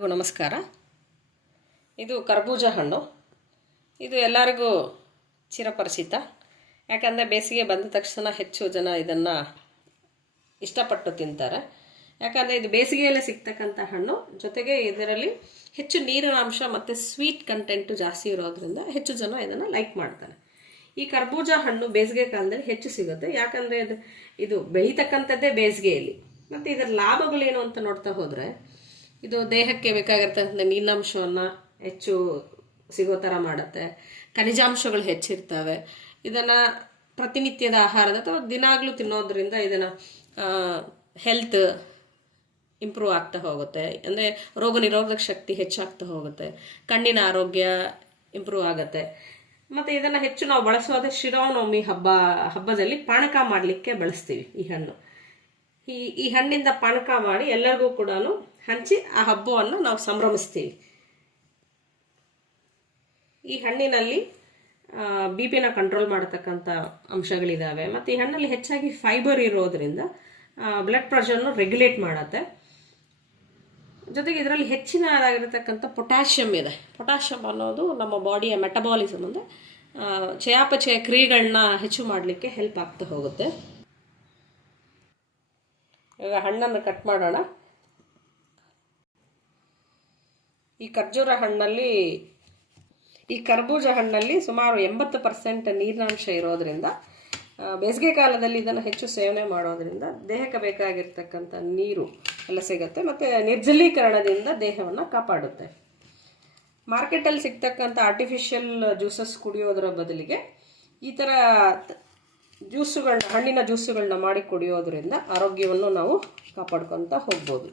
ನಮಸ್ಕಾರ. ಇದು ಕರ್ಬೂಜ ಹಣ್ಣು. ಇದು ಎಲ್ಲರಿಗೂ ಚಿರಪರಿಚಿತ. ಯಾಕಂದರೆ ಬೇಸಿಗೆ ಬಂದ ತಕ್ಷಣ ಹೆಚ್ಚು ಜನ ಇದನ್ನು ಇಷ್ಟಪಟ್ಟು ತಿಂತಾರೆ. ಯಾಕಂದರೆ ಇದು ಬೇಸಿಗೆಯಲ್ಲೇ ಸಿಗ್ತಕ್ಕಂಥ ಹಣ್ಣು. ಜೊತೆಗೆ ಇದರಲ್ಲಿ ಹೆಚ್ಚು ನೀರಿನ ಅಂಶ ಮತ್ತು ಸ್ವೀಟ್ ಕಂಟೆಂಟು ಜಾಸ್ತಿ ಇರೋದ್ರಿಂದ ಹೆಚ್ಚು ಜನ ಇದನ್ನು ಲೈಕ್ ಮಾಡ್ತಾರೆ. ಈ ಕರ್ಬೂಜ ಹಣ್ಣು ಬೇಸಿಗೆ ಕಾಲದಲ್ಲಿ ಹೆಚ್ಚು ಸಿಗುತ್ತೆ. ಯಾಕಂದರೆ ಇದು ಬೆಳೀತಕ್ಕಂಥದ್ದೇ ಬೇಸಿಗೆಯಲ್ಲಿ. ಮತ್ತು ಇದರ ಲಾಭಗಳೇನು ಅಂತ ನೋಡ್ತಾ ಹೋದರೆ, ಇದು ದೇಹಕ್ಕೆ ಬೇಕಾಗಿರ್ತಕ್ಕಂಥ ನೀರಿನಾಂಶವನ್ನು ಹೆಚ್ಚು ಸಿಗೋ ಥರ ಮಾಡುತ್ತೆ. ಖನಿಜಾಂಶಗಳು ಹೆಚ್ಚಿರ್ತವೆ. ಇದನ್ನು ಪ್ರತಿನಿತ್ಯದ ಆಹಾರದ ಅಥವಾ ದಿನಾಗಲೂ ತಿನ್ನೋದ್ರಿಂದ ಇದನ್ನು ಹೆಲ್ತ್ ಇಂಪ್ರೂವ್ ಆಗ್ತಾ ಹೋಗುತ್ತೆ. ಅಂದರೆ ರೋಗ ನಿರೋಧಕ ಶಕ್ತಿ ಹೆಚ್ಚಾಗ್ತಾ ಹೋಗುತ್ತೆ. ಕಣ್ಣಿನ ಆರೋಗ್ಯ ಇಂಪ್ರೂವ್ ಆಗುತ್ತೆ. ಮತ್ತು ಇದನ್ನು ಹೆಚ್ಚು ನಾವು ಬಳಸೋದೇ ಶ್ರೀರಾಮನವಮಿ ಹಬ್ಬದಲ್ಲಿ ಪಾನಕ ಮಾಡಲಿಕ್ಕೆ ಬಳಸ್ತೀವಿ ಈ ಹಣ್ಣು. ಈ ಹಣ್ಣಿಂದ ಪಾನಕ ಮಾಡಿ ಎಲ್ಲರಿಗೂ ಕೂಡ ಹಂಚಿ ಆ ಹಬ್ಬವನ್ನು ನಾವು ಸಂಭ್ರಮಿಸ್ತೀವಿ. ಈ ಹಣ್ಣಿನಲ್ಲಿ BP ಕಂಟ್ರೋಲ್ ಮಾಡತಕ್ಕಂಥ ಅಂಶಗಳಿದ್ದಾವೆ. ಮತ್ತು ಈ ಹಣ್ಣಲ್ಲಿ ಹೆಚ್ಚಾಗಿ ಫೈಬರ್ ಇರೋದರಿಂದ ಬ್ಲಡ್ ಪ್ರೆಷರ್ನು ರೆಗ್ಯುಲೇಟ್ ಮಾಡುತ್ತೆ. ಜೊತೆಗೆ ಇದರಲ್ಲಿ ಹೆಚ್ಚಿನದಾಗಿರತಕ್ಕಂಥ ಪೊಟ್ಯಾಷಿಯಮ್ ಇದೆ. ಪೊಟ್ಯಾಷಿಯಮ್ ಅನ್ನೋದು ನಮ್ಮ ಬಾಡಿಯ ಮೆಟಬಾಲಿಸಮ್ ಅಂದರೆ ಚಯಾಪಚಯ ಕ್ರಿಯೆಗಳನ್ನ ಹೆಚ್ಚು ಮಾಡಲಿಕ್ಕೆ ಹೆಲ್ಪ್ ಆಗ್ತಾ ಹೋಗುತ್ತೆ. ಈಗ ಹಣ್ಣನ್ನು ಕಟ್ ಮಾಡೋಣ. ಈ ಕರ್ಬೂಜ ಹಣ್ಣಲ್ಲಿ ಸುಮಾರು 80% ನೀರಿನಾಂಶ ಇರೋದರಿಂದ ಬೇಸಿಗೆ ಕಾಲದಲ್ಲಿ ಇದನ್ನು ಹೆಚ್ಚು ಸೇವನೆ ಮಾಡೋದರಿಂದ ದೇಹಕ್ಕೆ ಬೇಕಾಗಿರ್ತಕ್ಕಂಥ ನೀರು ಎಲ್ಲ ಸಿಗುತ್ತೆ. ಮತ್ತು ನಿರ್ಜಲೀಕರಣದಿಂದ ದೇಹವನ್ನು ಕಾಪಾಡುತ್ತೆ. ಮಾರ್ಕೆಟಲ್ಲಿ ಸಿಗ್ತಕ್ಕಂಥ ಆರ್ಟಿಫಿಷಿಯಲ್ ಜ್ಯೂಸಸ್ ಕುಡಿಯೋದರ ಬದಲಿಗೆ ಈ ಥರ ಹಣ್ಣಿನ ಜ್ಯೂಸುಗಳನ್ನ ಮಾಡಿ ಕುಡಿಯೋದ್ರಿಂದ ಆರೋಗ್ಯವನ್ನು ನಾವು ಕಾಪಾಡ್ಕೊತ ಹೋಗ್ಬೋದು.